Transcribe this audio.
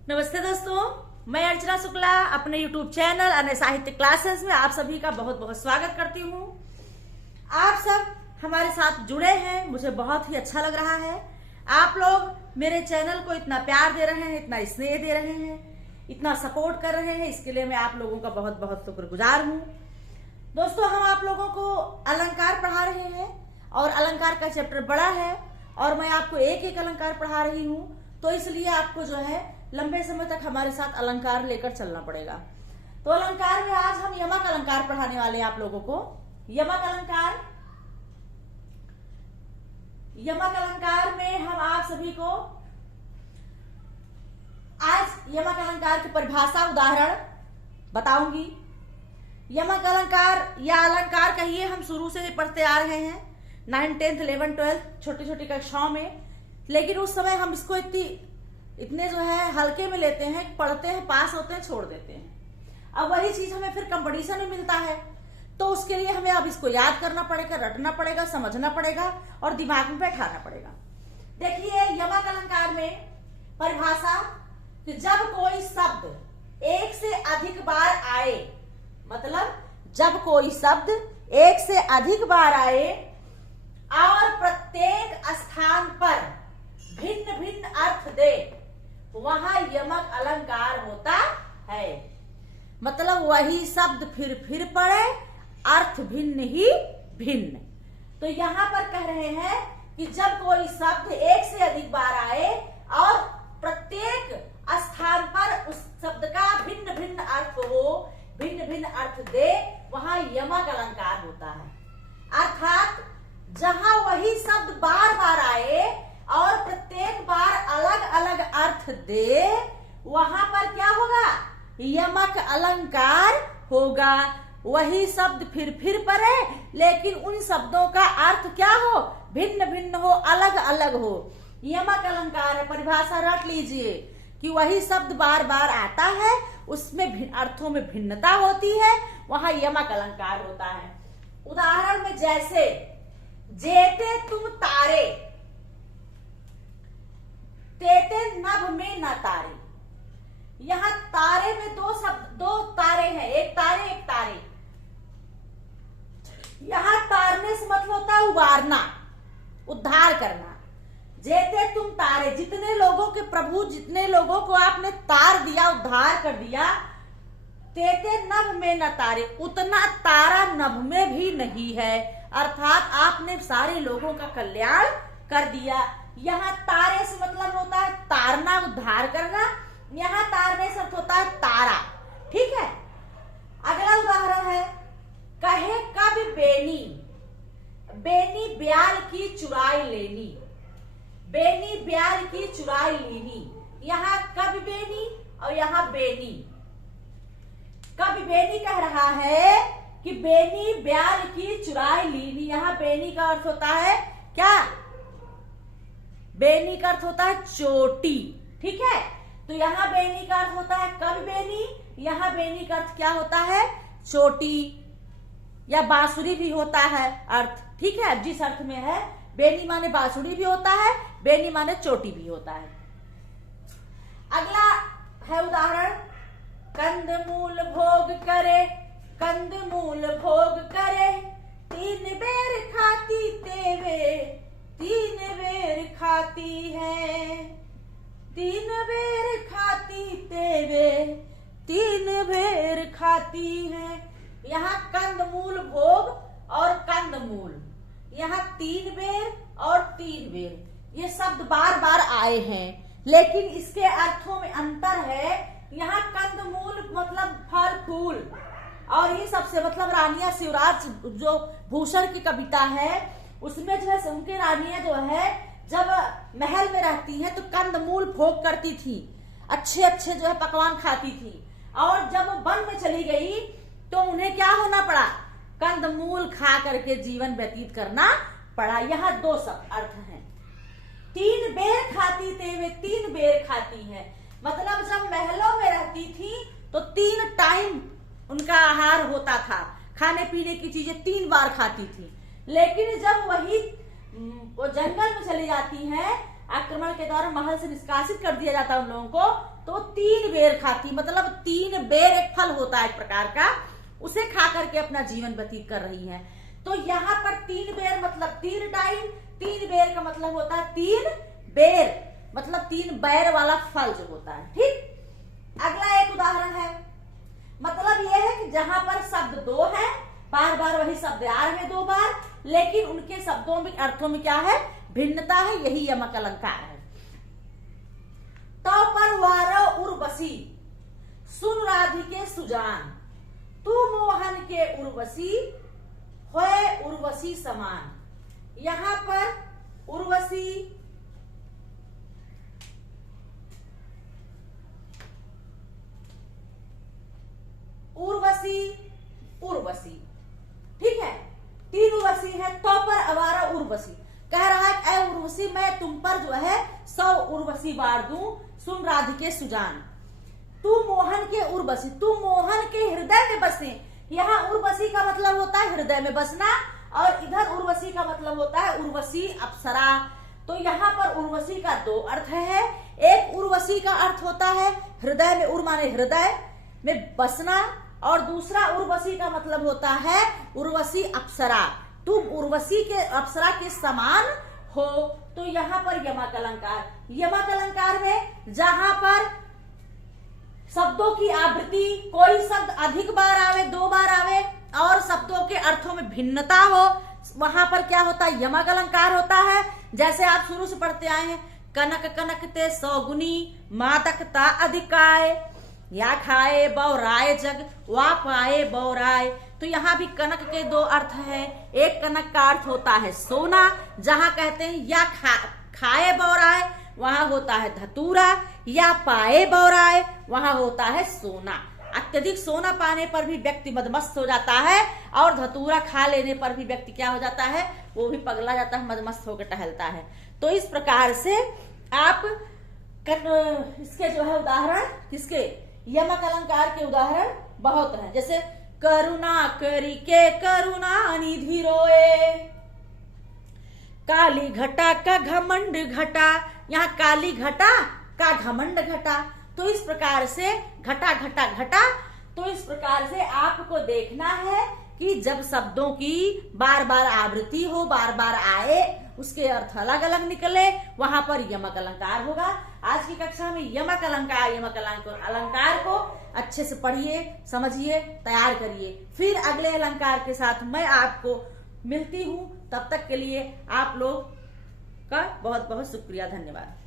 नमस्ते दोस्तों, मैं अर्चना शुक्ला अपने YouTube चैनल अन्य साहित्य क्लासेस में आप सभी का बहुत बहुत स्वागत करती हूँ। आप सब हमारे साथ जुड़े हैं, मुझे बहुत ही अच्छा लग रहा है। आप लोग मेरे चैनल को इतना प्यार दे रहे हैं, इतना स्नेह दे रहे हैं, इतना सपोर्ट कर रहे हैं, इसके लिए मैं आप लोगों का बहुत बहुत शुक्रगुजार हूँ। दोस्तों, हम आप लोगों को अलंकार पढ़ा रहे हैं और अलंकार का चैप्टर बड़ा है और मैं आपको एक एक अलंकार पढ़ा रही हूँ, तो इसलिए आपको जो है लंबे समय तक हमारे साथ अलंकार लेकर चलना पड़ेगा। तो अलंकार में आज हम यमक अलंकार पढ़ाने वाले हैं आप लोगों को। यमक अलंकार में हम आप सभी को आज यमक अलंकार की परिभाषा उदाहरण बताऊंगी। यमक अलंकार या अलंकार कहिए, हम शुरू से ही पढ़ते आ रहे हैं 9th 10th 11th 12th छोटी छोटी कक्षाओं में, लेकिन उस समय हम इसको इतने जो है हल्के में लेते हैं, पढ़ते हैं, पास होते हैं, छोड़ देते हैं। अब वही चीज हमें फिर कंपटीशन में मिलता है, तो उसके लिए हमें अब इसको याद करना पड़ेगा, रटना पड़ेगा, समझना पड़ेगा और दिमाग में बैठाना पड़ेगा। देखिए, यमक अलंकार में परिभाषा कि जब कोई शब्द एक से अधिक बार आए, मतलब जब कोई शब्द एक से अधिक बार आए और प्रत्येक स्थान पर भिन्न भिन्न अर्थ दे, वहां यमक अलंकार होता है। मतलब वही शब्द फिर पड़े, अर्थ भिन्न ही भिन्न। तो यहां पर कह रहे हैं कि जब कोई शब्द एक से अधिक बार आए और प्रत्येक स्थान पर उस शब्द का भिन्न भिन्न अर्थ हो, भिन्न भिन्न अर्थ दे, वहां यमक अलंकार होता है। अर्थात जहां वही शब्द बार बार आए और प्रत्येक बार अलग अलग अर्थ दे, वहां पर क्या होगा? यमक अलंकार होगा। वही शब्द फिर पड़े, लेकिन उन शब्दों का अर्थ क्या हो? भिन्न भिन्न हो, अलग अलग हो। यमक अलंकार है। परिभाषा रट लीजिए कि वही शब्द बार बार आता है, उसमें अर्थों में भिन्नता होती है, वहां यमक अलंकार होता है। उदाहरण में जैसे जेते तुम तारे, तेते नभ में न तारे। यहां तारे में दो तारे हैं, एक तारे एक तारे। यहां तारने से मतलब होता है उबारना, उद्धार करना। जेते तुम तारे, जितने लोगों के प्रभु, जितने लोगों को आपने तार दिया, उद्धार कर दिया। तेते नभ में न तारे, उतना तारा नभ में भी नहीं है, अर्थात आपने सारे लोगों का कल्याण कर दिया। यहाँ तारे से मतलब होता है तारना, उद्धार करना। यहाँ तारने से होता है तारा। ठीक है। अगला उदाहरण है, कहे कब बेनी, बेनी ब्याल की चुराई लेनी, बेनी ब्याल की चुराई लेनी। यहाँ कब बेनी और यहाँ बेनी। कब बेनी कह रहा है कि बेनी ब्याल की चुराई लीनी। यहाँ बेनी का अर्थ होता है क्या? बेनी का अर्थ होता है चोटी। ठीक है। तो यहाँ बेनी का अर्थ होता है कब बेनी, यहाँ बेनी का अर्थ क्या होता है? चोटी या बांसुरी भी होता है अर्थ। ठीक है। जिस अर्थ में है, बेनी माने बांसुरी भी होता है, बेनी माने चोटी भी होता है। अगला है उदाहरण, कंदमूल भोग करे, कंदमूल भोग करे, 3 बेर खाती तेवे, 3 बेर खाती है, 3 बेर खाती तेवे, 3 बेर खाती है। यहाँ कंदमूल भोग और कंदमूल, यहाँ 3 बेर और 3 बेर, ये शब्द बार बार आए हैं, लेकिन इसके अर्थों में अंतर है। यहाँ कंदमूल मतलब फल फूल, और ये सबसे मतलब रानियां, शिवराज जो भूषण की कविता है, उसमें जो है उनकी रानियां जो है जब महल में रहती हैं तो कंदमूल भोग करती थी, अच्छे अच्छे जो है पकवान खाती थी, और जब वो वन में चली गई तो उन्हें क्या होना पड़ा? कंदमूल खा करके जीवन व्यतीत करना पड़ा। यहाँ 2 शब्द अर्थ हैं। 3 बेर खाती तेवे, 3 बेर खाती है, मतलब जब महलों में रहती थी तो 3 टाइम उनका आहार होता था, खाने पीने की चीजें 3 बार खाती थी। लेकिन जब वही वो जंगल में चली जाती हैं आक्रमण के दौरान महल से निष्कासित कर दिया जाता उन लोगों को, तो 3 बेर खाती, मतलब 3 बेर एक फल होता है एक प्रकार का, उसे खा करके अपना जीवन व्यतीत कर रही हैं। तो यहाँ पर 3 बेर मतलब 3 टाइम, 3 बेर का मतलब होता है 3 बेर, मतलब 3 बैर वाला फल जो होता है। ठीक, अगला एक उदाहरण है, मतलब यह है कि जहां पर शब्द 2 है, बार बार वही शब्द आ रहे हैं 2 बार, लेकिन उनके शब्दों में अर्थों में क्या है, भिन्नता है, यही यमक अलंकार है। तो पर वारो उर्वशी सुन राधिके सुजान, तू मोहन के उर्वशी होए उर्वशी समान। यहां पर उर्वशी उर्वशी उर्वशी, ठीक है, 3 उर्वशी है। तो पर अवारा उर्वशी कह रहा है, ऐ उर्वशी मैं तुम पर जो है 100 उर्वशी बार दूं, सुन राधिके सुजान। तू मोहन के उर्वशी, तू मोहन के हृदय में बसे। यहाँ उर्वशी का मतलब होता है हृदय में बसना, और इधर उर्वशी का मतलब होता है उर्वशी अप्सरा। तो यहाँ पर उर्वशी का 2 अर्थ है। एक उर्वशी का अर्थ होता है हृदय में, उर माने हृदय में बसना, और दूसरा उर्वशी का मतलब होता है उर्वशी अप्सरा, तुम उर्वशी के अप्सरा के समान हो। तो यहाँ पर यमक अलंकार, यमक अलंकार में जहां पर शब्दों की आवृत्ति, कोई शब्द अधिक बार आवे, 2 बार आवे, और शब्दों के अर्थों में भिन्नता हो, वहां पर क्या होता है, यमक अलंकार होता है। जैसे आप शुरू से पढ़ते आए हैं, कनक कनकते 100 गुनी, मादकता अधिकाय, या खाए बौराए जग, वा पाए बौराए। तो यहाँ भी कनक के 2 अर्थ है। एक कनक का अर्थ होता है सोना, जहां कहते हैं या खाए बौराए, वहां होता है धतूरा, या पाए बौराए, वहां होता है सोना। अत्यधिक सोना पाने पर भी व्यक्ति मदमस्त हो जाता है, और धतूरा खा लेने पर भी व्यक्ति क्या हो जाता है, वो भी पगला जाता है, मदमस्त होकर टहलता है। तो इस प्रकार से आप इसके जो है उदाहरण, किसके, यमक अलंकार के उदाहरण बहुत हैं। जैसे करुणा करी के करुणा निधि रोए, काली घटा का घमंड घटा, यहाँ काली घटा का घमंड घटा। तो इस प्रकार से घटा घटा घटा, तो इस प्रकार से आपको देखना है कि जब शब्दों की बार बार आवृत्ति हो, बार बार आए, उसके अर्थ अलग अलग निकले, वहां पर यमक अलंकार होगा। आज की कक्षा में यमक अलंकार को अच्छे से पढ़िए, समझिए, तैयार करिए। फिर अगले अलंकार के साथ मैं आपको मिलती हूँ। तब तक के लिए आप लोग का बहुत बहुत शुक्रिया, धन्यवाद।